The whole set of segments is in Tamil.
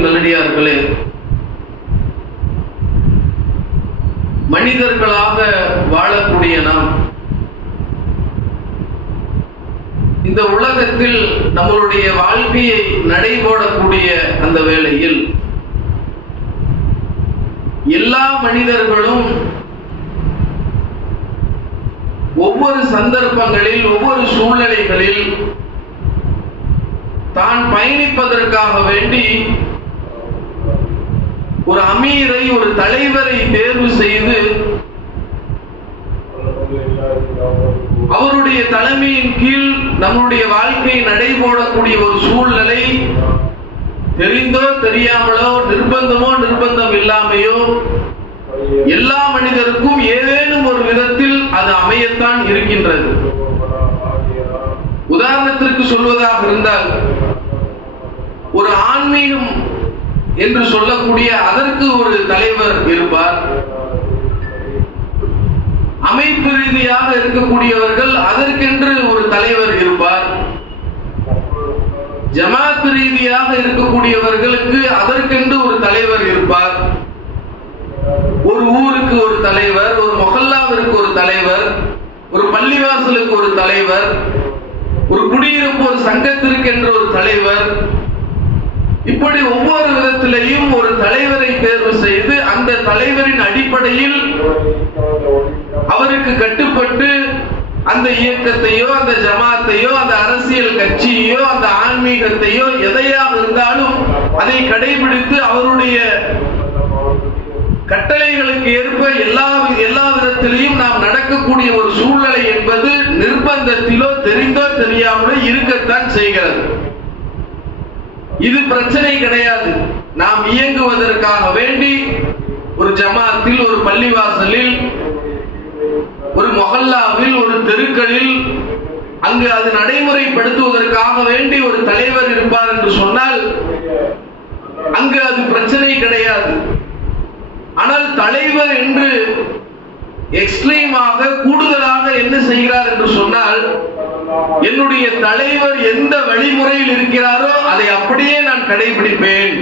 அல்லாஹ்வின் நல்லடியார்களே, மனிதர்களாக வாழக்கூடிய நாம் இந்த உலகத்தில் நம்மளுடைய வாழ்க்கையை நடைபோடக்கூடிய அந்த வேளையில் எல்லா மனிதர்களும் ஒவ்வொரு சந்தர்ப்பங்களில், ஒவ்வொரு சூழ்நிலைகளில் தான் பயணிப்பதற்காக வேண்டி ஒரு அமீரை, ஒரு தலைவரை தேர்வு செய்து அவருடைய தலைமையின் கீழ் நம்முடைய வாழ்க்கை நடைபோடக்கூடிய ஒரு சூழ்நிலை தெரிந்தோ தெரியாமலோ, நிர்பந்தமோ நிர்பந்தம் இல்லாமையோ எல்லா மனிதருக்கும் ஏதேனும் ஒரு விதத்தில் அது அமையத்தான் இருக்கின்றது. உதாரணத்திற்கு சொல்வதாக இருந்தால், ஒரு ஆன்மீகம் என்று சொல்லக்கூடிய அதற்கு ஒரு தலைவர் இருப்பார். அமைப்பு ரீதியாக இருக்கக்கூடியவர்கள் அதற்கென்று ஒரு தலைவர் இருப்பார். ஜமாத் ரீதியாக இருக்கக்கூடியவர்களுக்கு அதற்கென்று ஒரு தலைவர் இருப்பார். ஒரு ஊருக்கு ஒரு தலைவர், ஒரு மொஹல்லாவிற்கு ஒரு தலைவர், ஒரு பள்ளிவாசலுக்கு ஒரு தலைவர், ஒரு குடியிருப்பு ஒரு சங்கத்திற்கு என்று ஒரு தலைவர். இப்படி ஒவ்வொரு விதத்திலையும் ஒரு தலைவரை தேர்வு செய்து அந்த தலைவரின் அடிப்படையில் அவருக்கு கட்டுப்பட்டு அந்த இயக்கத்தையோ, அந்த ஜமாத்தையோ, அந்த அரசியல் கட்சியோ, அந்த ஆன்மீகத்தையோ எதையாக இருந்தாலும் அதை கடைபிடித்து அவருடைய கட்டளைகளுக்கு ஏற்ப எல்லா விதத்திலையும் நாம் நடக்கக்கூடிய ஒரு சூழ்நிலை என்பது நிர்பந்தத்திலோ தெரிந்தோ தெரியாமலோ இருக்கத்தான் செய்கிறது. இது பிரச்சனை கிடையாது. நாம் இயங்குவதற்காக வேண்டி ஒரு ஜமாத்தில், ஒரு பள்ளிவாசலில், ஒரு மொஹல்லாவில், ஒரு தெருக்களில் அங்கு அது நடைமுறைப்படுத்துவதற்காக வேண்டி ஒரு தலைவர் இருப்பார் என்று சொன்னால் அங்கு அது பிரச்சனை கிடையாது. ஆனால் தலைவர் என்று எக்ஸ்ட்ரீமாக கூடுதலாக என்ன செய்கிறார் என்று சொன்னால், என்னுடைய தலைவர் எந்த வழிமுறையில் இருக்கிறாரோ அதை அப்படியே நான் கடைபிடிப்பேன்.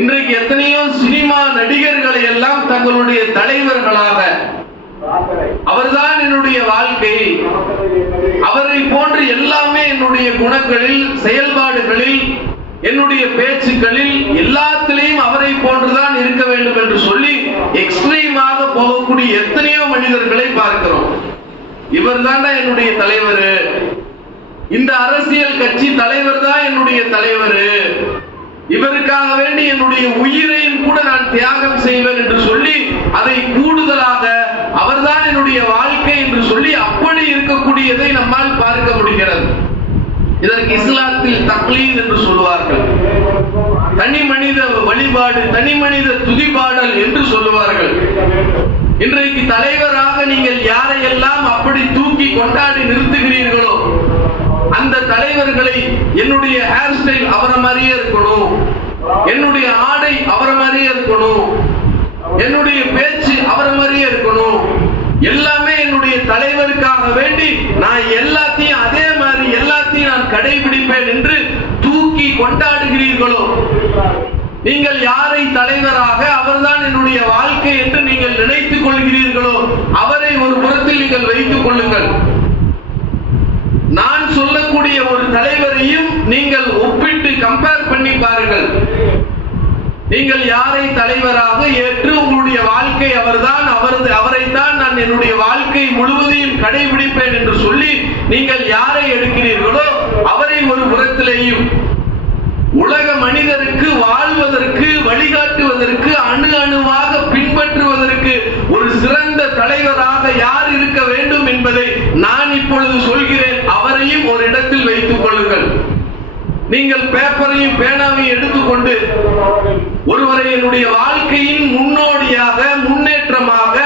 இன்றைக்கு எத்தனையோ சினிமா நடிகர்களை எல்லாம் தங்களுடைய தலைவர்களாக, அவர்தான் என்னுடைய வாழ்க்கை, அவரை போன்று எல்லாமே என்னுடைய குணங்களில், செயல்பாடுகளில், என்னுடைய பேச்சுக்களில் எல்லாத்திலையும் அவரை போன்றுதான் இருக்க வேண்டும் என்று சொல்லி எக்ஸ்ட்ரீமாக போகக்கூடிய எத்தனையோ மனிதர்களை பார்க்கிறோம். இவர் தான்டா என்னுடைய தலைவர், இந்த அரசியல் கட்சி தலைவர் தான் என்னுடைய தலைவர், இவருக்காக வேண்டி என்னுடைய உயிரையும் கூட நான் தியாகம் செய்வேன் என்று சொல்லி அதை கூடுதலாக அவர்தான் என்னுடைய வாழ்க்கை என்று சொல்லி அப்படி இருக்கக்கூடியதை நம்மால் பார்க்க முடிகிறது. இதற்கு இஸ்லாத்தில் தக்லீத் என்று சொல்வார்கள். தனி மனித வழிபாடு, தனி மனித துதிபாடல் என்று சொல்லுவார்கள். இன்றைக்கு தலைவராக நீங்கள் யாரையெல்லாம் அப்படி தூக்கி கொண்டாடி நிறுத்துகிறீர்களோ அந்த தலைவர்களை, என்னுடைய ஹேர் ஸ்டைல் அவரை மாதிரியே இருக்கணும், என்னுடைய ஆடை அவரை மாதிரியே இருக்கணும், என்னுடைய பேச்சு அவரை மாதிரியே இருக்கணும், எல்லாமே என்னுடைய தலைவருக்காக வேண்டி நான் எல்லாத்தையும் அதே மாதிரி எல்லாத்தையும் நான் கடைபிடிப்பேன் என்று தூக்கி கொண்டாடுகிறீர்களோ, நீங்கள் யாரை தலைவராக அவர்தான் என்னுடைய வாழ்க்கை என்று நீங்கள் நினைத்துக் கொள்கிறீர்களோ அவரை ஒரு புறத்தில் நீங்கள் வைத்துக் கொள்ளுங்கள். நான் சொல்லக்கூடிய ஒரு தலைவரையும் நீங்கள் ஒப்பிட்டு கம்பேர் பண்ணி பாருங்கள். நீங்கள் யாரை தலைவராக ஏற்று உங்களுடைய வாழ்க்கை அவர்தான், அவரைத்தான் நான் என்னுடைய வாழ்க்கை முழுவதையும் கடைபிடிப்பேன் என்று சொல்லி நீங்கள் யாரை எடுக்கிறீர்களோ அவரை ஒரு புறத்திலேயும், உலக மனிதருக்கு வாழ்வதற்கு, வழிகாட்டுவதற்கு, அணு அணுவாக பின்பற்றுவதற்கு ஒரு சிறந்த தலைவராக யார் இருக்க வேண்டும் என்பதை நான் இப்பொழுது சொல்கிறேன். அவரையும் ஒரு இடத்தில் வைத்துக் கொள்ளுங்கள். நீங்கள் பேப்பரையும் பேனாவையும் எடுத்துக்கொண்டு ஒருவரை என்னுடைய வாழ்க்கையின் முன்னோடியாக, முன்னேற்றமாக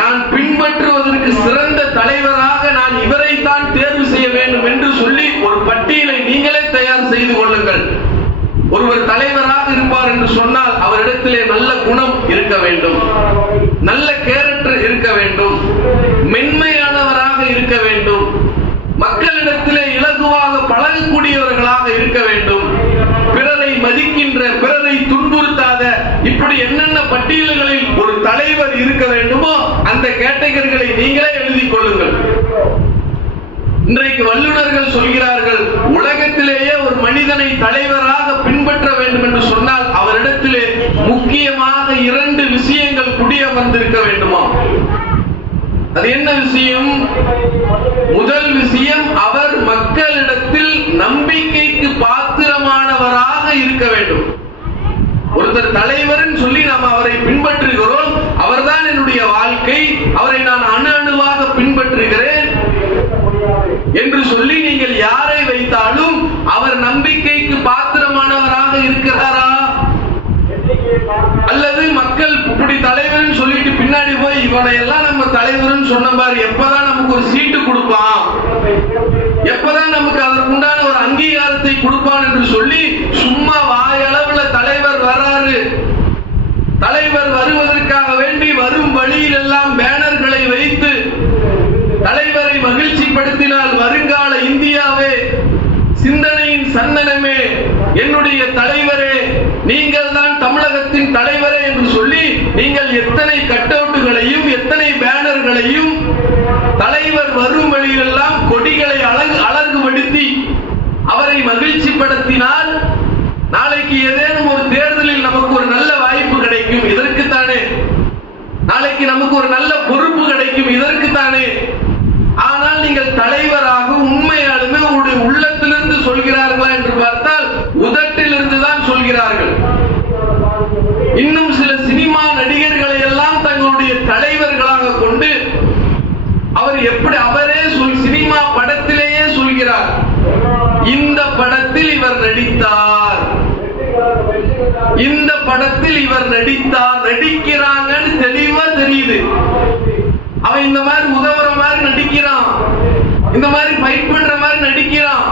நான் பின்பற்றுவதற்கு சிறந்த தலைவராக நான் இவரைத்தான் தேர்வு செய்ய வேண்டும் என்று சொல்லி ஒரு பட்டியலை நீங்களே தயார் செய்து கொள்ளுங்கள். ஒருவர் தலைவராக இருப்பார் என்று சொன்னால் அவரிடத்திலே நல்ல குணம் இருக்க வேண்டும், நல்ல கேரக்டர் இருக்க வேண்டும், மென்மையானவராக இருக்க வேண்டும், மக்களிடத்திலே இலகுவாக பழகக்கூடியவர்களாக இருக்க வேண்டும், பிறரை மதிக்கின்ற தலைவர் இருக்க வேண்டுமோ அந்த கேட்டகரிகளை நீங்களே எழுதிக் கொள்ளுங்கள். இன்றைக்கு வல்லுநர்கள் சொல்கிறார்கள், உலகத்திலேயே ஒரு மனிதனை தலைவராக பின்பற்ற வேண்டும் என்று சொன்னால் அவரிடத்திலே முக்கியமாக 2 விஷயங்கள் குடியமர்ந்திருக்க வேண்டுமா? அது என்ன விஷயம்? முதல் விஷயம், அவர் மக்களிடத்தில் நம்பிக்கைக்கு பாத்திரமானவராக இருக்க வேண்டும். ஒருத்தர் தலைவர் சொல்லி நாம் அவரை பின்பற்றுகிறோம், அவர்தான் என்னுடைய வாழ்க்கை, அவரை நான் அணு அணுவாக பின்பற்றுகிறேன் என்று சொல்லி நீங்கள் யாரை வைத்தாலும் அவர் நம்பிக்கைக்கு பாத்திரமானவராக இருக்கிறாரா? அல்லது மக்கள் இப்படி தலைவர் சொல்லிட்டு பின்னாடி போய் இவனை எல்லாம் நம்ம தலைவர் சொன்ன பாரு, எப்பதான் நமக்கு ஒரு சீட்டு கொடுப்பான், எப்பதான் நமக்கு அதற்குண்டான ஒரு அங்கீகாரத்தை கொடுப்பான் என்று சொல்லி சும்மா வாயளவுல தலைவர் வராரு, தலைவர் வருவதற்காக வேண்டி வரும் வழியில் எல்லாம் பேனர்களை வைத்து தலைவரை மகிழ்ச்சிப்படுத்தினால் வருங்கால இந்தியாவே, சிந்தனையின் சந்தனமே, என்னுடைய தலைவரே, நீங்கள் தான் தமிழகத்தின் தலைவரே என்று சொல்லி நீங்கள் எத்தனை கட்டவுட்டுகளையும் எத்தனை பேனர்களையும் தலைவர் வரும் வழியிலெல்லாம் கொடிகளை அழகுபடுத்தி அவரை மகிழ்ச்சிப்படுத்தினால் நாளைக்கு ஏதேனும் ஒரு தேர்தலில் நமக்கு ஒரு நல்ல வாய்ப்பு கிடைக்கும், இதற்குத்தானே. நாளைக்கு நமக்கு ஒரு நல்ல பொறுப்பு கிடைக்கும், இதற்குத்தானே. ஆனால் நீங்கள் தலைவராக உண்மையாலுமே உங்களுடைய உள்ளத்திலிருந்து சொல்கிறார்களா என்று பார்த்தால் உதட்டிலிருந்து தான் சொல்கிறார்கள். இன்னும் சில சினிமா நடிகர்களை எல்லாம் தங்களுடைய தலைவர்களாக கொண்டு அவர் எப்படி அவரே சினிமா படத்திலேயே சொல்கிறார், இந்த படத்தில் இவர் நடித்தார், இந்த படத்தில் இவர் நடித்தார், நடிக்கிறாங்கன்னு தெளிவா தெரியுது. அவன் இந்த மாதிரி உதவுற மாதிரி நடிக்கிறான், இந்த மாதிரி ஃபைட் பண்ற மாதிரி நடிக்கிறான்,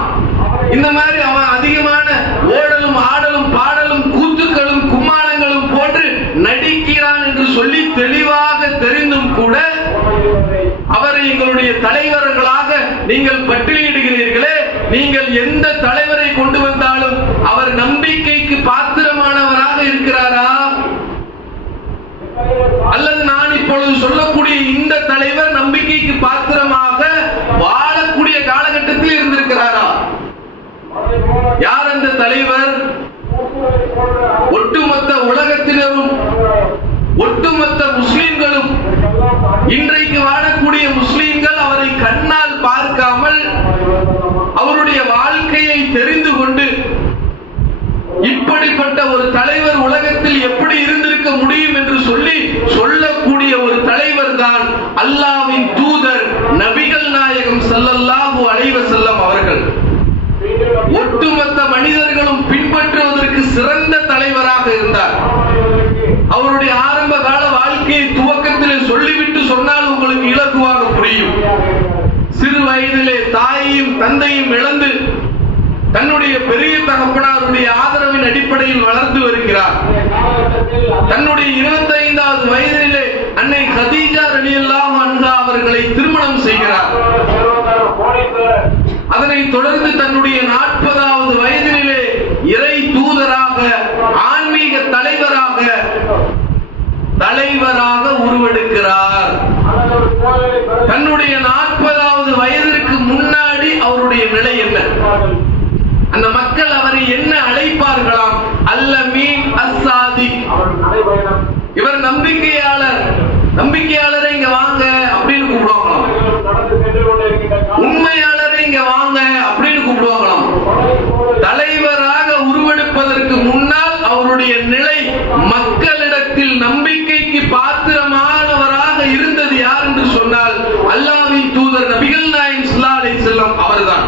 இந்த மாதிரி அவன் அதிகமான ஓடலும் ஆடலும் பாடலும் கூத்துக்களும் கும்மாளங்களும் போன்று நடிக்கிறான் என்று சொல்லி தெளிவாக தெரிந்தும் கூட அவரை எங்களுடைய தலைவர்களாக நீங்கள் பட்டியலிடுகிறீர்களே. நீங்கள் எந்த தலைவரை கொண்டு வந்தாலும் அவர் நம்பிக்கைக்கு பாத்திரமானவராக இருக்கிறாரா? அல்லது நான் இப்பொழுது சொல்லக்கூடிய இந்த தலைவர் நம்பிக்கைக்கு பாத்திரமாக வாழக்கூடிய காலகட்டத்தில் இருந்திருக்கிறாரா? யார் அந்த தலைவர்? ஒட்டுமொத்த உலகத்தினரும் ஒட்டுமொத்த முஸ்லிம்களும் இன்றைக்கு வாழக்கூடிய முஸ்லிம்கள் அவரை கண்ணால் பார்க்காமல் அவருடைய வாழ்க்கையை தெரிந்து கொண்டு இப்படிப்பட்ட ஒரு தலைவர் உலகத்தில் எப்படி இருந்திருக்க முடியும் என்று சொல்லக்கூடிய ஒரு தலைவர் தான் அல்லாஹ்வின் தூதர் நபிகள் நாயகம் ஸல்லல்லாஹு அலைஹி வஸல்லம் அவர்கள். ஒட்டுமொத்த மனிதர்களும் பின்பற்றுவதற்கு சிறந்த தலைவராக இருந்தார். அவருடைய ஆரம்ப கால வாழ்க்கையை துவக்கத்தில் சொல்லிவிட்டு சொன்னால் உங்களுக்கு இலகுவாக புரியும். சிறு வயதிலே தாயையும் தந்தையும் இழந்து தன்னுடைய பெரிய தகப்பனாருடைய ஆதரவின் அடிப்படையில் வளர்ந்து வருகிறார். தன்னுடைய 25வது வயதிலே அன்னை கதீஜா ரலியல்லாஹு அன்ஹா அவர்களை திருமணம் செய்கிறார். அதனைத் தொடர்ந்து தன்னுடைய 40வது வயதிலே இறை தூதராக ஆன்மீக தலைவராக உருவெடுக்கிறார். தன்னுடைய 40வது வயதிற்கு முன்னாடி அவருடைய நிலை என்ன? அந்த மக்கள் அவரை என்ன அழைப்பார்களாம்? அல்லமீன் அஸ்ஸாதிக், இவர் நம்பிக்கையாளர், நம்பிக்கையாளரை இங்க வாங்க அப்படின்னு கூப்பிடுவாங்களாம். உண்மையாளரை இங்க வாங்க அப்படின்னு கூப்பிடுவாங்களாம். தலைவராக உருவெடுப்பதற்கு முன்னால் அவருடைய நிலை மக்களிடத்தில் நம்பிக்கைக்கு பாத்திரமானவராக இருந்தது யார் என்று சொன்னால் அல்லாஹ்வின் தூதர் நபிகள் நாயகம் ஸல்லல்லாஹு அலைஹி வஸல்லம் அவர்தான்.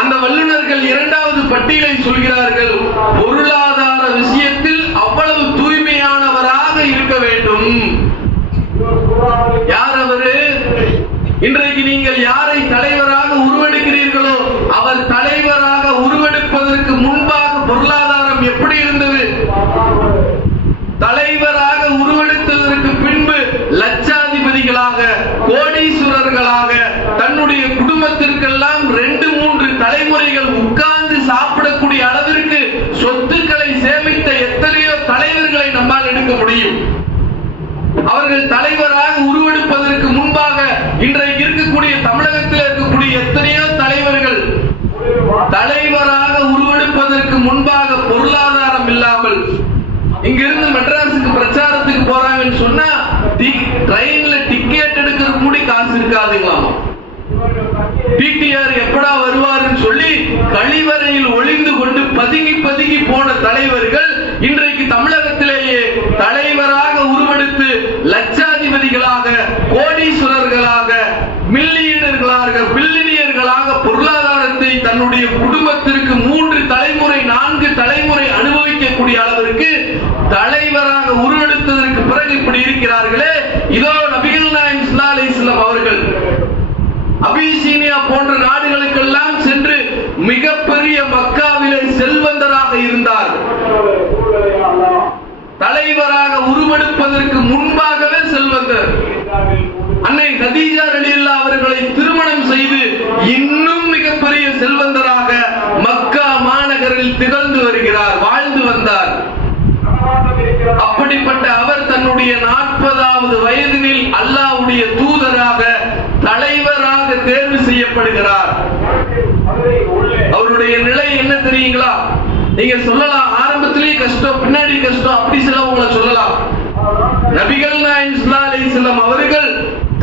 அந்த வல்லுநர்கள் 2வது பட்டியலை சொல்கிறார்கள், பொருளாதார விஷயத்தில் அவ்வளவு தூய்மையானவராக இருக்க வேண்டும். யார் அவரு? இன்றைக்கு நீங்கள் யாரை தலைவராக உருவெடுக்கிறீர்களோ அவர் தலைவராக உருவெடுப்பதற்கு முன்பாக பொருளாதாரம் எப்படி இருந்தது? தலைவராக உருவெடுத்ததற்கு பின்பு லட்சாதிபதிகளாக கோடீஸ்வரர்களாக தன்னுடைய குடும்பத்திற்கெல்லாம் 2-3 தலைமுறைகள் உட்கார்ந்து சாப்பிடக்கூடிய அளவிற்கு சொத்துக்களை சேமித்த எத்தனையோ தலைவர்களை நம்மால் அவர்களால் எடுக்க முடியும். அவர்கள் தலைவராக உருவெடுப்பதற்கு முன்பாக இன்றைக்கு இருக்கக்கூடிய தமிழகத்தில் இருக்கக்கூடிய எத்தனையோ தலைவர்கள் தலைவராக உருவெடுப்பதற்கு முன்பாக பொருளாதாரம் இல்லாமல் இங்கிருந்து மெட்ராஸுக்கு பிரச்சாரத்துக்கு போறாங்கன்னு சொன்னா ட்ரெயின்ல டிக்கெட் எடுக்கிறது கூட காசு இருக்காதுங்களாமா. டிடிஆர் எப்படா வருவாருன்னு சொல்லி கழிவறையில் ஒளிந்து கொண்டு பதுங்கி பதுங்கி போன தலைவர்கள் இன்றைக்கு தமிழகத்திலேயே தலைவராக உருவெடுத்து லட்சாதிபதிகளாக, கோடீஸ்வரர்களாக, மில்லியனர்களாக, பில்லியனியர்களாக பொருளாதாரத்தை தன்னுடைய குடும்பத்திற்கு 3 தலைமுறை 4 தலைமுறை அனுபவிக்கக்கூடிய அளவிற்கு தலைவராக உருவெடுத்ததற்கு பிறகு இப்படி இருக்கிறார்களே. இதோ நபிகள் நாயகம் ஸல்லல்லாஹு அலைஹி வஸல்லம் அவர்கள் அபிசீனியா போன்ற நாடுகளுக்கெல்லாம் சென்று மிகப்பெரிய மக்காவிலே செல்வந்தராக இருந்தார். தலைவராக உருவெடுப்பதற்கு முன்பாகவே செல்வந்தர். அன்னை கதீஜா ரலியல்லாஹு அவர்களை திருமணம் செய்து இன்னும் மிகப்பெரிய செல்வந்தராக மக்கா மாநகரில் திகழ்ந்து வருகிறார், வாழ்ந்து வந்தார். அப்படிப்பட்ட அவர் தன்னுடைய 40வது வயதில் அல்லாஹ்வுடைய தூதராக தலைவராக தேர்வு செய்யப்படுகிறார். அவருடைய நிலை என்ன தெரியுங்களா? நீங்க சொல்லலாம் ஆரம்பத்திலேயே கஷ்டம், பின்னாடி கஷ்டம், அப்படி சிலவங்களை சொல்லலாம். நபிகள் நாயகம் ஸல்லல்லாஹு அலைஹி வஸல்லம் அவர்கள்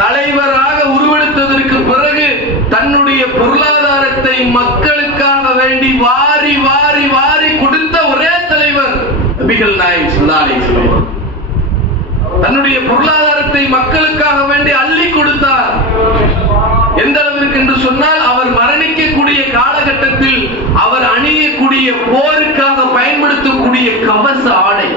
தலைவராக உருவெடுத்ததற்கு பிறகு தன்னுடைய பொருளாதாரத்தை மக்களுக்காக வேண்டி வாரி வாரி வாரி கொடுத்த ஒரே தலைவர் நபிகள் நாயகம் ஸல்லல்லாஹு அலைஹி வஸல்லம். தன்னுடைய பொருளாதாரத்தை மக்களுக்காக வேண்டி அள்ளி கொடுத்தார். எந்த அளவிற்கு என்று சொன்னால் அவர் மரணிக்கக்கூடிய காலகட்டத்தில் அவர் அணியக்கூடிய போருக்காக பயன்படுத்தக்கூடிய கவச ஆடை,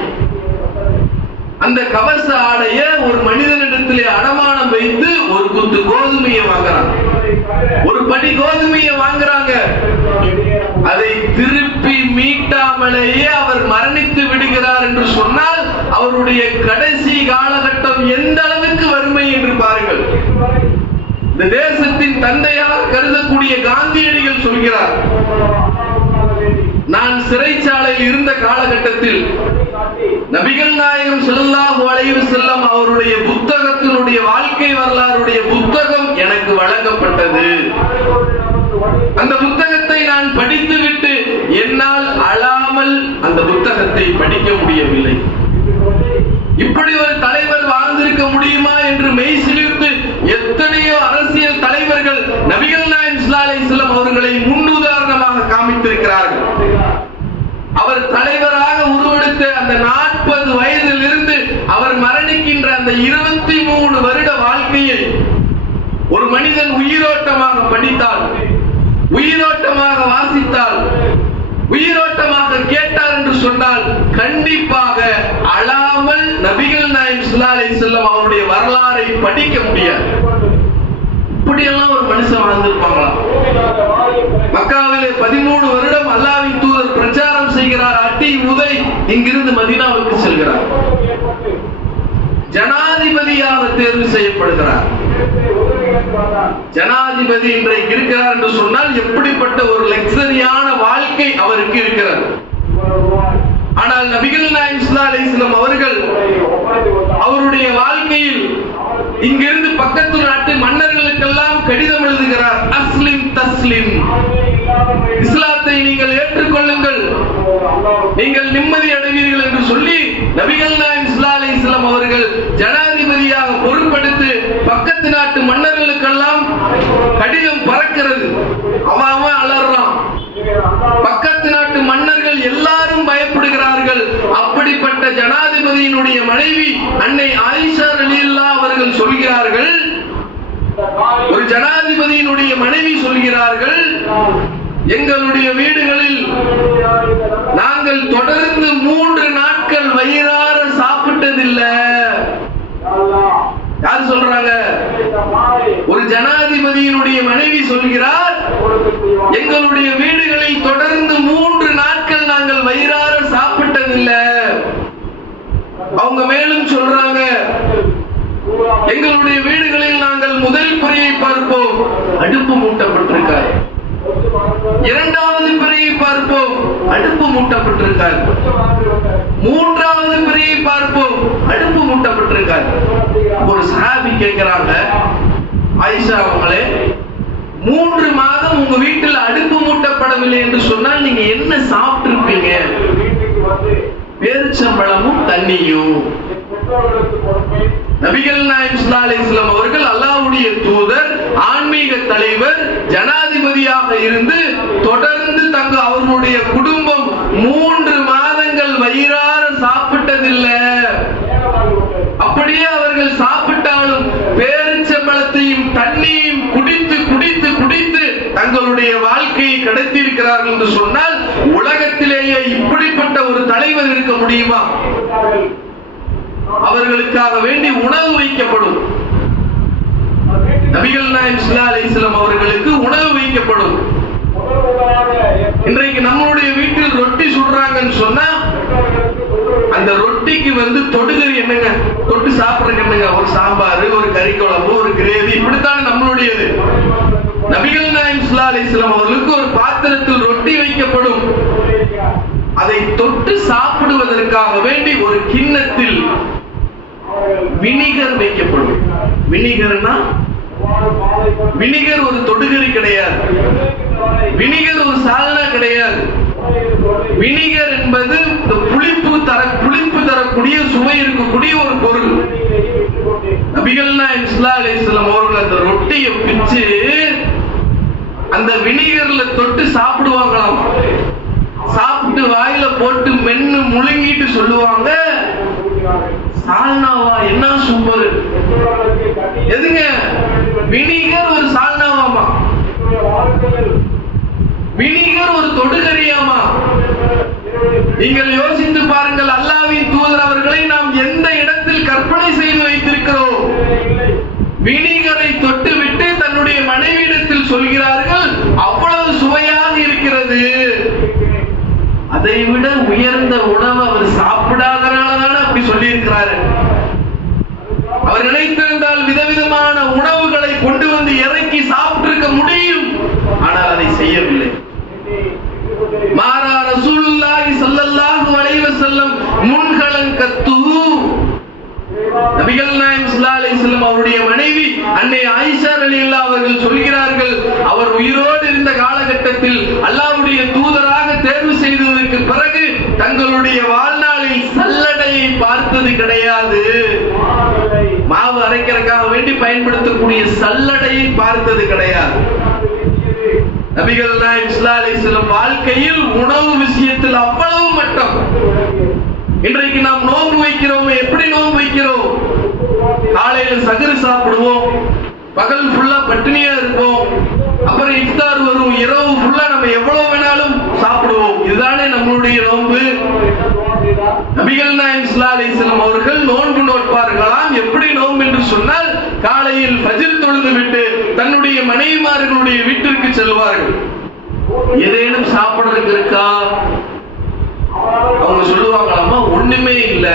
அந்த கவச ஆடைய ஒரு மனிதனிடத்திலே அடமானம் வைத்து ஒரு குத்து கோதுமையை வாங்குறாங்க, ஒரு படி கோதுமையை வாங்குறாங்க. அதை திருப்பி மீட்டாமலேயே அவர் மரணித்து விடுகிறார் என்று சொன்னால் அவருடைய கடைசி காலகட்டம் எந்த அளவுக்கு வறுமை என்று பாருங்கள். இந்த தேசத்தின் தந்தையாக கருதக்கூடிய காந்தியடிகள் சொல்கிறார், நான் சிறைச்சாலையில் இருந்த காலகட்டத்தில் நபிகள் நாயகம் ஸல்லல்லாஹு அலைஹி வஸல்லம் அவருடைய புத்தகத்தினுடைய வாழ்க்கை வரலாறுடைய புத்தகம் எனக்கு வழங்கப்பட்டது. அந்த புத்தகத்தை நான் படித்துவிட்டு என்னால் அழாமல் அந்த புத்தகத்தை படிக்க முடியவில்லை. இப்படி ஒரு தலைவர் வாழ்ந்திருக்க முடியுமா என்று மெய் சிலிர்த்து எத்தனையோ அரசியல் தலைவர்கள் நபிகள் நாயகம் ஸல்லல்லாஹு அலைஹி வஸல்லம் அவர்களை முன்னுதாரணமாக காமித்திருக்கிறார்கள். அவர் தலைவராக உருவெடுத்த அந்த 40 வயதில் இருந்து அவர் மரணிக்கின்ற அந்த 23 வருட வாழ்க்கையை ஒரு மனிதன் உயிரோட்டமாக படித்தால், உயிரோட்டமாக வாசித்தால், உயிரோட்டமாக கேட்டார் என்று சொன்னால் கண்டிப்பாக அழாமல் நபிகள் நாயகம் ஸல்லல்லாஹு அலைஹி வஸல்லம் அவருடைய வரலாறை படிக்க முடியாது. இப்படியெல்லாம் ஒரு மனுஷன் வாழ்ந்திருப்பாங்களா? மக்காவிலே 13 வருடம் அல்லாஹ்வின் தூதர் பிரச்சாரம் செய்கிறார். அட்டி உதை இங்கிருந்து மதீனாவுக்கு செல்கிறார். ஜனாதிபதியாக தேர்வு செய்யப்படுகிறார். ஜனாதிபதி இன்றைக்கு இருக்கிறார் என்று சொன்னால் எப்படிப்பட்ட ஒரு லக்ஸரியான வாழ்க்கை அவருக்கு இருக்கிறது. ஆனால் நபிகள் நாயகம் ஸல்லல்லாஹு அலைஹி வஸல்லம் அவர்கள் அவருடைய வாழ்க்கையில் இங்கிருந்து பக்கத்து நாட்டு மன்னர்களுக்கெல்லாம் கடிதம் எழுதுகிறார். அஸ்லிம் தஸ்லிம், இஸ்லாத்தை நீங்கள் ஏற்றுக்கொள்ளுங்கள், நீங்கள் நிம்மதி அடைவீர்கள் என்று சொல்லி நபிகள் நாயகம் ஸல்லல்லாஹு அலைஹி வஸல்லம் அவர்கள் ஜனாதிபதியாக பொறுப்பெடுத்து பக்கத்து நாட்டு மன்னர்களுக்கெல்லாம் கடிதம் பறக்கிறது. அவன் அலறான். பக்கத்து நாட்டு மன்னர்கள் எல்லாரும் பயப்படுகிறார்கள். அப்படிப்பட்ட ஜனாதிபதியினுடைய மனைவி அன்னை ஆயிஷா ரலியல்லாஹு அவர்கள் சொல்கிறார்கள், ஒரு ஜனாதிபதியினுடைய மனைவி சொல்கிறார்கள், எங்களுடைய வீடுகளில் நாங்கள் தொடர்ந்து 3 நாட்கள் வயிறார சாப்பிட்டதில்லை. யார் சொல்றாங்க? ஒரு ஜனாதிபதியினுடைய மனைவி சொல்கிறார், எங்களுடைய வீடுகளில் தொடர்ந்து 3 நாட்கள் நாங்கள் வயிறார சாப்பிட்டதில்லை. அவங்க மேலும் சொல்றாங்க, எங்களுடைய வீடுகளில் நாங்கள் முதல் முறையை பார்ப்போம், அடுப்பு மூட்டப்பட்டிருக்காரு. இரண்டாவது பிறையை பார்ப்போம், அடுப்பு மூட்டப்பட்டிருக்கார். மூன்றாவது பிறையை பார்ப்போம், அடுப்பு மூட்டப்பட்டிருக்கார். ஒரு சஹாபி கேட்கிறாங்க, ஆயிஷா அவங்களே, 3 மாதம் உங்க வீட்டில் அடுப்பு மூட்டப்படவில்லை என்று சொன்னால் நீங்க என்ன சாப்பிட்டு இருப்பீங்க? பேரிச்சம்பழமும் தண்ணியும். நபிகள் நாயகம் ஸல்லல்லாஹு அலைஹி வஸல்லம் அவர்கள் அல்லாஹ்வுடைய தூதர், ஆன்மீக தலைவர், ஜனாதிபதியாக இருந்து தொடர்ந்து அவர்களுடைய குடும்பம் 3 மாதங்கள் வயிறார சாப்பிட்டதில்லை. அப்படியே அவர்கள் சாப்பிட்டாலும் பேரிச்சம்பழத்தையும் தண்ணியும் குடித்து குடித்து குடித்து தங்களுடைய வாழ்க்கையை கடத்தியிருக்கிறார்கள் என்று சொன்னால் உலகத்திலேயே இப்படிப்பட்ட ஒரு தலைவர் இருக்க முடியுமா? அவர்களுக்காக வேண்டி உணவு வைக்கப்படும். நபிகள் நாயகம் ஸல்லல்லாஹு அலைஹி வஸல்லம் அவர்களுக்கு உணவு வைக்கப்படும். இன்றைக்கு நம்மளுடைய வீட்டில் ரொட்டி சுடுறாங்கன்னு சொன்னா அந்த ரொட்டிக்கு தொடுகறி என்னங்க, தொட்டு சாப்பிடுறது என்னங்க? ஒரு சாம்பார், ஒரு கறி குழம்பு, ஒரு கிரேவி, இப்படித்தான் நம்மளுடையது. நபிகள் நாயகம் ஸல்லல்லாஹு அலைஹி வஸல்லம் அவர்களுக்கு ஒரு பாத்திரத்தில் ரொட்டி வைக்கப்படும். அதை தொட்டு சாப்பிடுவதற்காக வேண்டி ஒரு கிண்ணத்தில் வினிகர் வைக்கப்படும். வினிகர்னா வினிகர் ஒரு தொடுகறி கிடையாது. வினிகர் ஒரு சாதனை கிடையாது. வினிகர் என்பது புளிப்பு தரக்கூடிய சுவை இருக்கக்கூடிய ஒரு பொருள். நபிகள் நாயகம் ஸல்லல்லாஹு அலைஹி வஸல்லம் அவர்கள் அந்த ரொட்டியை பிச்சு அந்த வினிகர்ல தொட்டு சாப்பிடுவாங்களாம். சாப்பிட்டு வாயில போட்டு மென்னு முழுங்கிட்டு சொல்லுவாங்க, சால்னாவா, என்ன சூப்பர். எதுங்க? வினிகர் ஒரு சால்னாவாமா, வினிகர் ஒரு தொடுகறியாமா? நீங்கள் யோசித்து பாருங்கள், அல்லாஹ்வின் தூதர் அவர்களை நாம் எந்த இடத்தில் கற்பனை செய்து வைத்திருக்கிறோம்? வினிகரை தொட்டு விட்டு தன்னுடைய மனைவியிடத்தில் சொல்கிறார்கள், அவ்வளவு சுவையாக இருக்கிறது. அதை விட உயர்ந்த உணவு அவர் சாப்பிடாதனாலதான் அப்படி சொல்லி இருக்கிறாரு. அவர் நினைத்திருந்தால் விதவிதமான உணவுகளை கொண்டு வந்து இறக்கி சாப்பிட்டிருக்க முடியும். ஆனால் அதை செய்யவில்லை. மாறா ரசூலுல்லாஹி ஸல்லல்லாஹு அலைஹி வஸல்லம் முன்கலங்கத்து. நபிகள் நாயகம் ஸல்லல்லாஹு அலைஹி வஸல்லம் அவருடைய மனைவி அன்னை ஆயிஷா ரலியல்லாஹு அவர்கள் சொல்கிறார்கள், அவர் உயிரோடு இருந்த காலகட்டத்தில் அல்லாஹ்வுடைய தூதராக தேர்வு செய்ததற்கு பிறகு தங்களுடைய வாழ்நாளில் சல்லடையை பார்த்தது கிடையாது. மாவு அரைக்கிறதுக்காக வேண்டி பயன்படுத்தக்கூடிய சல்லடையை பார்த்தது கிடையாது. நபிகள் நாயகம் ஸல்லல்லாஹு அலைஹி வஸல்லம் வாழ்க்கையில் உணவு விஷயத்தில் அவ்வளவு மட்டம். இன்றைக்கு நாம் நோன்பு வைக்கிறோம். எப்படி நோன்பு வைக்கிறோம்? காலையில சகரு சாப்பிடுவோம், பகல் ஃபுல்லா பட்டினியா இருப்போம், அப்புறம் இஃப்தார் வரும், இரவு ஃபுல்லா நம்ம எவ்வளவு வேணாலும் சாப்பிடுவோம். இதுதானே நம்மளுடைய நோன்பு. நபிகள் நாயகம் ஸல்லல்லாஹு அலைஹி வஸல்லம் அவர்கள் நோன்பு நோட்பார்களாம். எப்படி நோன்பு என்று சொன்னால், காலையில் ஃபஜ்ர் தொழுது விட்டு தன்னுடைய மனைவிமார்களுடைய வீட்டிற்கு செல்வார்கள். ஏதேனும் சாப்பிடுறதுக்கு இருக்கா? அவங்க சொல்லுவாங்களாமா, ஒண்ணுமே இல்ல.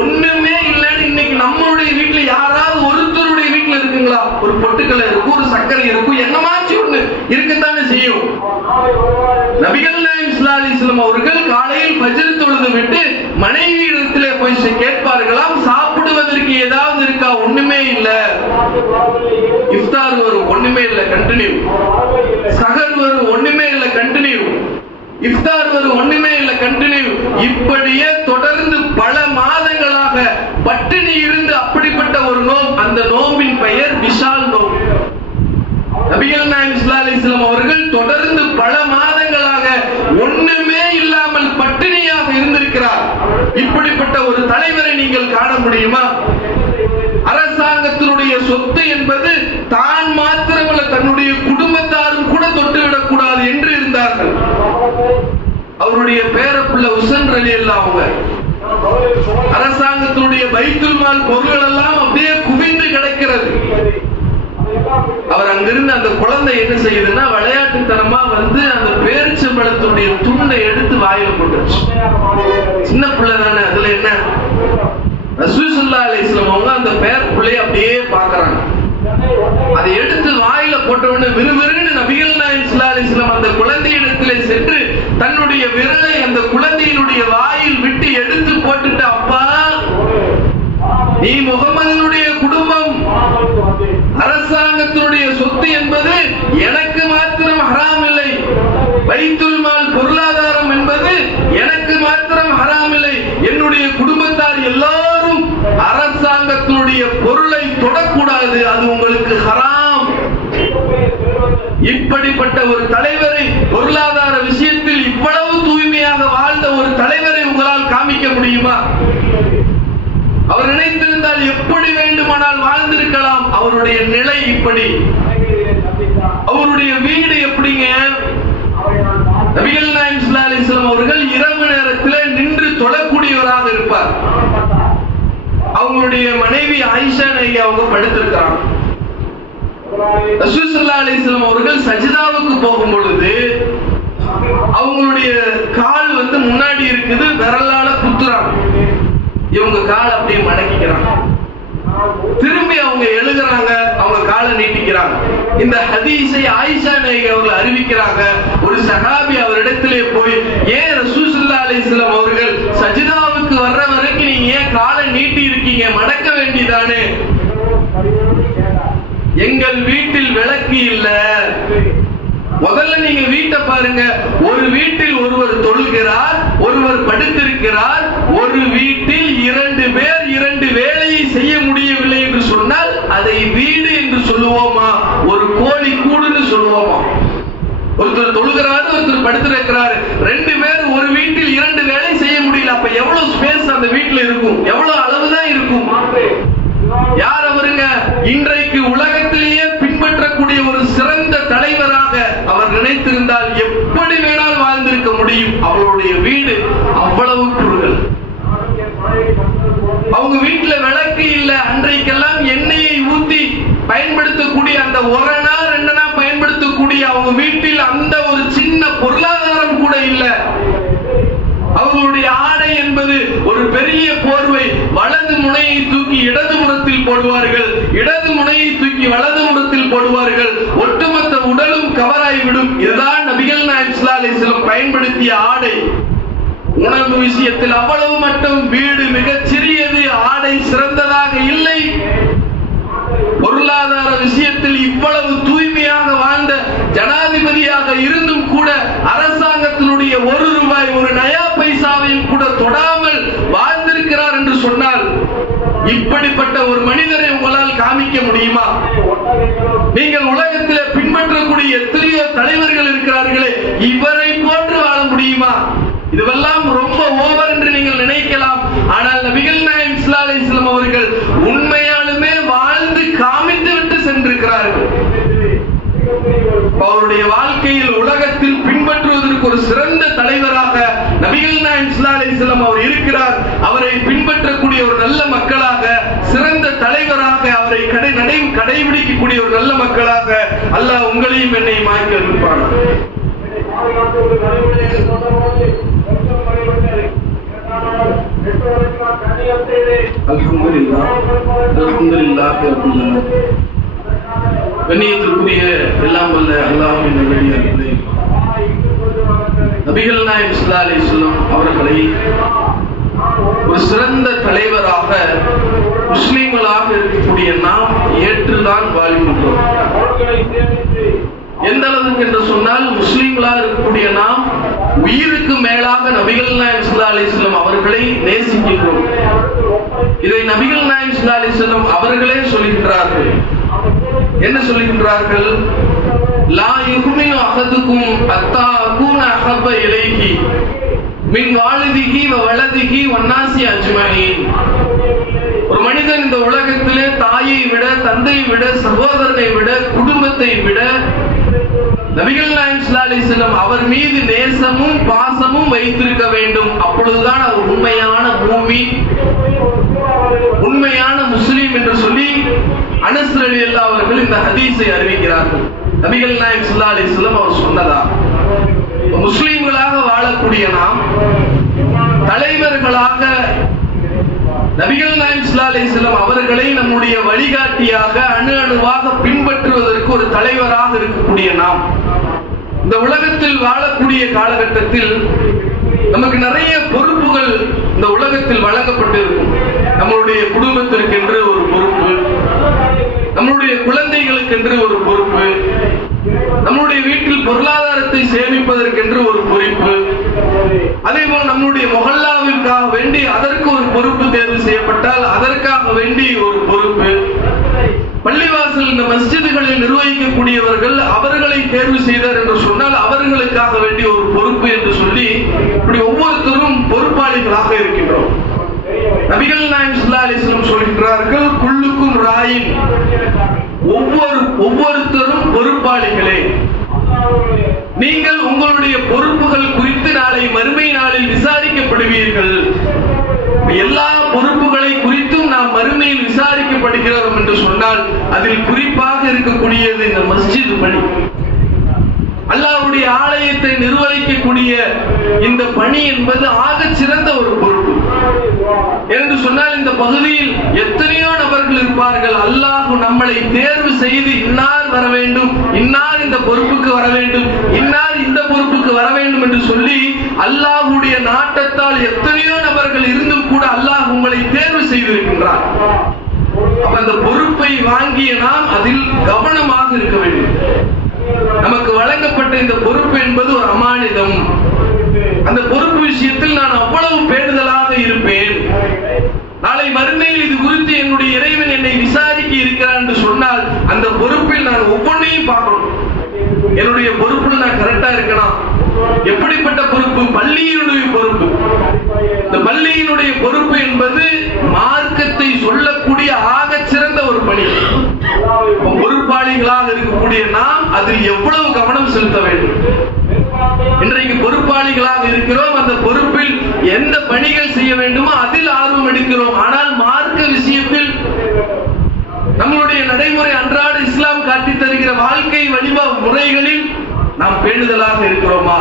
ஒண்ணுமே இல்லன்னு இன்னைக்கு நம்மளுடைய வீட்டுல யாராவது ஒருத்தருடைய வீட்டுல இருக்குங்களா? ஒரு பொட்டுக்கலை இருக்கும், ஒரு சர்க்கரை இருக்கும், என்னமாச்சு ஒண்ணு இருக்கத்தானே செய்யும். நபிகள் நாயகம் ஸல்லல்லாஹு அலைஹி வஸல்லம் அவர்கள் காலையில் ஃபஜ்ர் தொழுது விட்டு மனைவி இடத்திலே போய் கேட்பார்களாம், சாப்பிடுவதற்கு ஏதாவது இருக்கா? ஒண்ணுமே இல்ல. இஃப்தார் வரும், ஒண்ணுமே இல்ல, கண்டினியூ. சஹர் வரும், ஒண்ணுமே இல்ல, கண்டினியூ. இஃப்தார் வரும், ஒண்ணுமே இல்ல, கண்டினியூ. இப்படியே தொடர்ந்து பல மாதங்களாக பட்டினி இருந்து அப்படிப்பட்ட ஒரு நோன்பு. அந்த நோம்பின் பெயர் விஷால் நோன்பு. நபிகள் நாயகம் ஸல்லல்லாஹு அலைஹி வஸல்லம் அவர்கள் தொடர்ந்து பல மாதங்களாக ஒண்ணுமே இல்லாமல் பட்டினியாக இருந்திருக்கிறார். இப்படிப்பட்ட ஒரு தலைவரை நீங்கள் காண முடியுமா? அரசாங்கத்தினுடைய சொத்து என்பது தான் மாத்திரமல்ல, தன்னுடைய குடும்பத்தாரும் கூட தொட்டுவிடக் கூடாது என்று இருந்தார்கள். அவருடைய பேரப்புள்ள உசன் ரலியல்லாஹு அவங்க அரசாங்கத்தினுடைய பைத்துல் மால் பொருள்கள் எல்லாம் அப்படியே குவிந்து கிடக்கிறது. அவர் அங்கிருந்து அந்த குழந்தை என்ன செய்யுதுன்னா, விளையாட்டுத்தனமா அந்த பேரிச்சம்பழத்தினுடைய துண்டை எடுத்து வாயில போட்டுருச்சு. சின்ன பிள்ளை தானே, அதுல என்ன? ரசூல் ஸல்லல்லாஹு அலைஹி வஸல்லம் அவங்க அந்த பேர பிள்ளைய அப்படியே பாக்குறாங்க. அதை எடுத்து வாயில போட்டவுடனே விறுவிறுன்னு நபிகள் நாயகம் ஸல்லல்லாஹு அலைஹி வஸல்லம் அந்த குழந்தையிடத்திலே சென்று தன்னுடைய விரலை அந்த குழந்தையினுடைய வாயில் விட்டு எடுத்து போட்டுட்டு, அப்பா, நீ முகமதுடைய குடும்பம், அரசாங்கத்தினுடைய சொத்து என்பது எனக்கு மாத்திரம் ஹராம் இல்லை, பைத்துல் மால் பொருளாதாரம் என்பது எனக்கு மாத்திரம் ஹராம் இல்லை, என்னுடைய குடும்பத்தார் எல்லாரும் அரசாங்கத்தினுடைய பொருளை தொடக்கூடாது, அது உங்களுக்கு ஹராம். இப்படிப்பட்ட ஒரு தலைவரை, பொருளாதார விஷயத்தில் இவ்வளவு தூய்மையாக வாழ்ந்த ஒரு தலைவரை உங்களால் காமிக்க முடியுமா? அவர் நினைத்திருந்தால் எப்படி வேண்டுமானால் வாழ்ந்திருக்கலாம். அவருடைய நிலை இப்படி. அவருடைய வீடு எப்படிங்க? நபிகள் நாயகம் ஸல்லல்லாஹு அலைஹி வஸல்லம் அவர்கள் இரவு நேரத்தில் நின்று தொழக்கூடியவராக இருப்பார். அவங்களுடைய மனைவி ஆயிஷா நாயகி அவங்க படுத்திருக்கிறாங்க. ரசூல் ஸல்லல்லாஹு அலைஹி வஸல்லம் அவர்கள் சஜிதாவுக்கு போகும் பொழுது அவங்களுடைய கால் முன்னாடி இருக்குது, விரலால குத்துறாங்க. இவங்க கால் அப்படியே மடக்கிக்கிறாங்க. திரும்பி அவங்க எழுதுறாங்க, அவங்க காலை நீட்டிக்கிறாங்க. இந்த ஹதீஸை ஆயிஷா நாயகி அவர்கள் அறிவிக்கிறாங்க. ஒரு சஹாபி அவரிடத்திலே போய், ஏன் ரசூல் ஸல்லல்லாஹு அலைஹி வஸல்லம் அவர்கள் சஜிதாவுக்கு வர்ற வரைக்கும் நீங்க ஏன் காலை நீட்டி இருக்கீங்க, மடக்க வேண்டியதானே? எங்கள் வீட்டில் விளக்கு இல்ல. முதல்ல நீங்க வீட்டை பாருங்க. ஒரு வீட்டில் ஒருவர் தொழுகிறார், ஒருவர் படுத்திருக்கிறார். ஒரு வீட்டில் 2 பேர் 2 வேலையை செய்ய முடியவில்லை என்று சொன்னால் அதை வீடு என்று சொல்லுவோமா, ஒரு கோழி கூடுன்னு சொல்லுவோமா? ஒருத்தர் தொழுகிறாரு, ஒருத்தர் படுத்திருக்கிறாரு. 2 பேர் ஒரு வீட்டில் 2 வேலை செய்ய முடியல. அப்ப எவ்வளவு ஸ்பேஸ் அந்த வீட்டில் இருக்கும், எவ்வளவு அளவுதான் இருக்கும்? யார் அவருங்க? இன்றைக்கு உலகத்திலேயே பின்பற்றக்கூடிய ஒரு சிறந்த தலைவராக அவர் நினைத்திருந்தால் எப்படி வேணால் வாழ்ந்திருக்க முடியும். அவருடைய வீடு அவ்வளவு குறுகல். அவங்க வீட்டுல விளக்கு இல்ல. அன்றைக்கெல்லாம் எண்ணெயை ஊத்தி பயன்படுத்தக்கூடிய அந்த 1 நாள் 2 நாள் பயன்படுத்தக்கூடிய அவங்க வீட்டில் அந்த ஒரு சின்ன பொருளாதாரம் கூட இல்ல. அவர்களுடைய ஆடை என்பது ஒரு பெரிய போர்வை. வலது முனையை தூக்கி இடது முறத்தில் போடுவார்கள், இடது முனையை தூக்கி வலது முறத்தில் போடுவார்கள். ஒட்டுமொத்த உடலும் கவராய்விடும். இதுதான் நபிகள் நாயகம் ஸல்லல்லாஹு அலைஹி வஸல்லம் பயன்படுத்திய ஆடை. உணவு விஷயத்தில் அவ்வளவு மட்டும். வீடு மிகச் சிறியது, ஆடை சிறந்ததாக இல்லை. பொருளாதார விஷயத்தில் இவ்வளவு தூய்மையாக வாழ்ந்த ஜனாதிபதியாக இருந்தும் கூட அரசாங்கத்தினுடைய 1 ரூபாய் 1 நயா பைசாவையும் கூட தொடாமல் வாழ்ந்திருக்கிறார் என்று சொன்னால் இப்படிப்பட்ட ஒரு மனிதரை உங்களால் காமிக்க முடியுமா? நீங்கள் உலகத்தில் பின்பற்றக்கூடிய எத்தனையோ தலைவர்கள் இருக்கிறார்களே, இவரை போன்று வாழ முடியுமா? இதுவெல்லாம் ரொம்ப ஓவர் என்று நீங்கள் நினைக்கலாம். ஆனால் நபிகள் நாயகம் ஸல்லல்லாஹு அலைஹி வஸல்லம் அவர்கள் உண்மையாலுமே வாழ்ந்து காமித்து விட்டு சென்றிருக்கிறார்கள். அவருடைய வாழ்க்கையில் உலகத்தில் பின்பற்றுவதற்கு ஒரு சிறந்த தலைவராக நபிகள் நாயகம் ஸல்லல்லாஹு அலைஹி வஸல்லம் அவர் இருக்கிறார். அவரை பின்பற்றக்கூடிய ஒரு நல்ல மக்களாக, சிறந்த தலைவராக, அவரை கடைபிடிக்கக்கூடிய ஒரு நல்ல மக்களாக அல்லாஹ் உங்களையும் என்னையும் ஆக்கி அருள்வான். கண்ணியத்திற்குரிய எல்லாம் வல்ல அல்லாஹ்வின் நல்லடியார்களே, நபிகள் நாயகம் ஸல்லல்லாஹு அலைஹி வஸல்லம் அவர்களை ஒரு சிறந்த தலைவராக முஸ்லிம்களாக இருக்கக்கூடிய நாம் ஏற்றுதான் வாழ்கின்றோம். எந்த அளவுக்கு என்று சொன்னால், முஸ்லிம்களாக இருக்கக்கூடிய நாம் உயிருக்கு மேலாக நபிகள் நாயகம் ஸல்லல்லாஹு அலைஹி வஸல்லம் அவர்களை நேசிக்கின்றோம். இதை நபிகள் நாயகம் ஸல்லல்லாஹு அலைஹி வஸல்லம் அவர்களே சொல்கின்றார்கள். என்ன சொல்கின்றார்கள்? லா யுக்மினு அஹதுக்கும் அத்தா அகூன அஹப்ப இலைஹி மின் வாலிதிஹி வ வலதிஹி வன்னாசி அஜ்மஈன். ஒரு மனிதன் இந்த உலகத்திலே தாயை விட, தந்தையை விட, சகோதரனை விட, குடும்பத்தை விட நபிகள் நாயகம் ஸல்லல்லாஹு அலைஹி வஸல்லம் அவர் மீது நேசமும் பாசமும் வைத்திருக்க வேண்டும். அப்பொழுதுதான் அவர் உண்மையான மூமின், உண்மையான முஸ்லிம் என்று சொல்லி அனஸ் ரலியல்லாஹு அவர்கள் இந்த ஹதீஸை அறிவிக்கிறார்கள். நபிகள் நாயகம் ஸல்லல்லாஹு அலைஹி வஸல்லம் அவர் சொன்னதா? முஸ்லிம்களாக வாழக்கூடிய நாம் தலைவர்களாக நபிகள் நாயகம் ஸல்லல்லாஹு அலைஹி வஸல்லம் அவர்களை நம்முடைய வழிகாட்டியாக அணு அணுவாக பின்பற்றுவதற்கு ஒரு தலைவராக இருக்கக்கூடிய நாம் இந்த உலகத்தில் வாழக்கூடிய காலகட்டத்தில் நமக்கு நிறைய பொறுப்புகள் இந்த உலகத்தில் வழங்கப்பட்டிருக்கும். நம்மளுடைய குடும்பத்திற்கென்று ஒரு பொறுப்பு, நம்மளுடைய குழந்தைகளுக்கென்று ஒரு பொறுப்பு, நம்முடைய வீட்டில் பொருளாதாரத்தை சேமிப்பதற்கென்று ஒரு பொறுப்பு, அதேபோல் நம்முடைய மொஹல்லாவிற்காக வேண்டி அதற்கு ஒரு பொறுப்பு தேர்வு செய்யப்பட்டால் அதற்காக வேண்டி ஒரு பொறுப்பு, பள்ளிவாசல் இந்த மஸ்ஜிதுகளில் நிர்வகிக்கக்கூடியவர்கள் அவர்களை தேர்வு செய்தார் என்று சொன்னால் அவர்களுக்காக வேண்டிய ஒரு பொறுப்பு என்று சொல்லி இப்படி ஒவ்வொருத்தரும் பொறுப்பாளிகளாக இருக்கின்றோம். நபிகள் நாயகம் ஸல்லல்லாஹு அலைஹி வஸல்லம் சொல்கிறார்கள், குல்லுக்கும் ராயின், ஒவ்வொருத்தரும் பொறுப்பாளிகளே. நீங்கள் உங்களுடைய பொறுப்புகள் குறித்து நாளை மறுமை நாளில் விசாரிக்கப்படுவீர்கள். எல்லா பொறுப்புகளை குறித்தும் நாம் மறுமையில் விசாரிக்கப்படுகிறோம் என்று சொன்னால் அதில் குறிப்பாக இருக்கக்கூடியது இந்த மஸ்ஜித் பணி, அல்லாஹ்வுடைய ஆலயத்தை நிர்வகிக்கக்கூடிய இந்த பணி என்பது ஆக சிறந்த ஒரு பொறுப்பு என்று சொன்னால் இந்த பகுதியில் எத்தனையோ நபர்கள் இருப்பார்கள். அல்லாஹ் நம்மளை தேர்வு செய்து இன்னார் வர வேண்டும், இன்னார் இந்த பொறுப்புக்கு வர வேண்டும், இன்னார் இந்த பொறுப்புக்கு வர வேண்டும் என்று சொல்லி அல்லாஹ்வுடைய நாட்டத்தால் எத்தனையோ நபர்கள் இருந்தும் கூட அல்லாஹ் உங்களை தேர்வு செய்திருக்கின்றார். அப்ப அந்த பொறுப்பை வாங்கிய நாம் அதில் கவனமாக இருக்க வேண்டும். நமக்கு வழங்கப்பட்ட இந்த பொறுப்பு என்பது ஒரு அமானிதம். அந்த பொறுப்பு விஷயத்தில் நான் அவ்வளவு பேணுதலாக இருப்பேன். நாளை மறுமையில் இது குறித்து என்னுடைய இறைவன் என்னை விசாரிக்க இருக்கிறான் என்று சொன்னால் அந்த பொறுப்பில் நான் ஒவ்வொன்றையும் பார்க்கணும். என்னுடைய பொறுப்பில் நான் கரெக்டா இருக்கணும். எப்படிப்பட்ட பொறுப்பு? பள்ளியினுடைய பொறுப்பு. இந்த பள்ளியினுடைய பொறுப்பு என்பது மார்க்கத்தை சொல்லக்கூடிய ஆக சிறந்த ஒரு பணி. பொறுப்பாளிகளாக இருக்கக்கூடிய நாம் அதில் எவ்வளவு கவனம் செலுத்த வேண்டும். இன்றைக்கு பொறுப்பாளிகளாக இருக்கிறோம், அந்த பொறுப்பில் எந்த பணிகள் செய்ய வேண்டுமோ அதில் ஆர்வம் எடுக்கிறோம். ஆனால் மார்க்க விஷயத்தில் நம்மளுடைய நடைமுறை அன்றாட இஸ்லாம் காட்டி தருகிற வாழ்க்கை வழிபா முறைகளில் நாம் பேணுதலாக இருக்கிறோமா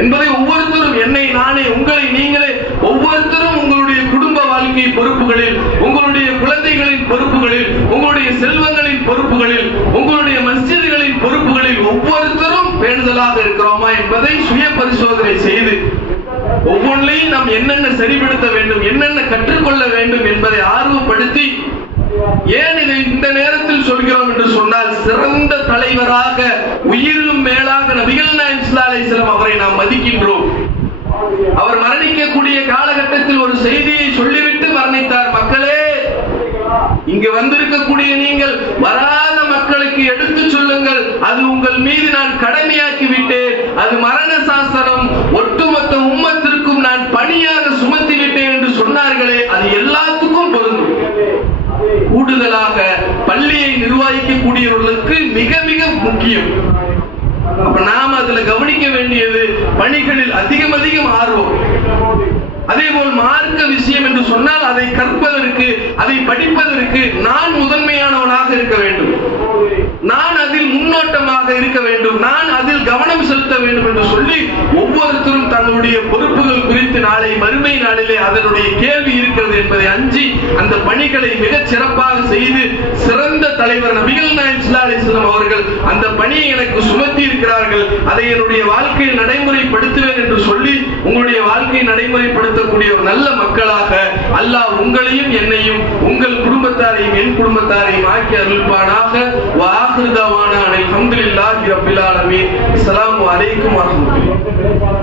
என்பதை ஒவ்வொருத்தரும், என்னை நானே, உங்களை நீங்களே, ஒவ்வொருத்தரும் உங்களுடைய குடும்ப வாழ்க்கை பொறுப்புகளில், உங்களுடைய குழந்தைகளின் பொறுப்புகளில், உங்களுடைய செல்வங்களின் பொறுப்புகளில், உங்களுடைய மஸ்ஜிதுகளின் பொறுப்புகளில் ஒவ்வொருத்தரும் பேணுதலாக இருக்கிறோமா என்பதை சுய பரிசோதனை செய்து ஒவ்வொன்றையும் நாம் என்னென்ன சரிபடுத்த வேண்டும், என்னென்ன கற்றுக்கொள்ள வேண்டும் என்பதை ஆர்வப்படுத்தி, ஏன் இதை இந்த நேரத்தில் சொல்கிறோம் என்று சொன்னால் சிறந்த தலைவராக உயிரிலும் மேலாக நபிகள் நாயகம் ஸல்லல்லாஹு அலைஹி வஸல்லம் அவரை நாம் மதிக்கின்றோம். அவர் மரணிக்கக்கூடிய காலகட்டத்தில் ஒரு செய்தியை சொல்லிவிட்டு மரணித்தார். மக்களே, இங்கு வந்திருக்கக்கூடிய நீங்கள் வராத மக்களுக்கு எடுத்து சொல்லுங்கள், அது உங்கள் மீது நான் கடமையாக்கி விட்டேன், அது மரண சாசனம், ஒட்டுமொத்த உம்மத்திற்கும் நான் பணியாக சுமத்தி விட்டேன் என்று சொன்னார்களே, அது எல்லாத்துக்கும் பொருந்தும். கூடுதலாக பள்ளியை நிர்வகிக்கக்கூடியவர்களுக்கு மிக மிக முக்கியம். அப்ப நாம் அதுல கவனிக்க வேண்டியது பணிகளில் அதிகம் ஆர்வம். அதேபோல் மார்க்க விஷயம் என்று சொன்னால் அதை கற்பதற்கு, அதை படிப்பதற்கு நான் முதன்மையானவனாக இருக்க வேண்டும், நான் அதில் முன்னோட்டமாக இருக்க வேண்டும், நான் அதில் கவனம் செலுத்த வேண்டும் என்று சொல்லி ஒவ்வொருத்தரும் தங்களுடைய பொறுப்புகள் குறித்து நாளை மறுமை நாளிலே அதனுடைய கேள்வி இருக்கிறது என்பதை அஞ்சி அந்த பணிகளை மிகச் சிறப்பாக செய்து சிறந்த தலைவர் நபிகள் நாயகம் ஸல்லல்லாஹு அலைஹி வஸல்லம் அவர்கள் அந்த பணியை எனக்கு சுமத்தி இருக்கிறார்கள், அதை என்னுடைய வாழ்க்கையில் நடைமுறைப்படுத்துவேன் என்று சொல்லி உங்களுடைய வாழ்க்கையை நடைமுறைப்படுத்தக்கூடிய ஒரு நல்ல மக்களாக அல்லாஹ் உங்களையும் என்னையும் உங்கள் குடும்பத்தாரையும் என் குடும்பத்தாரையும் ஆக்கி அருள்பானாக. வஆகிரு தஅவானா அல்ஹம்துலில்லாஹி ரப்பில் ஆலமீன். அஸ்ஸலாமு அலைக்கும் வரஹ்மத்துல்லாஹி.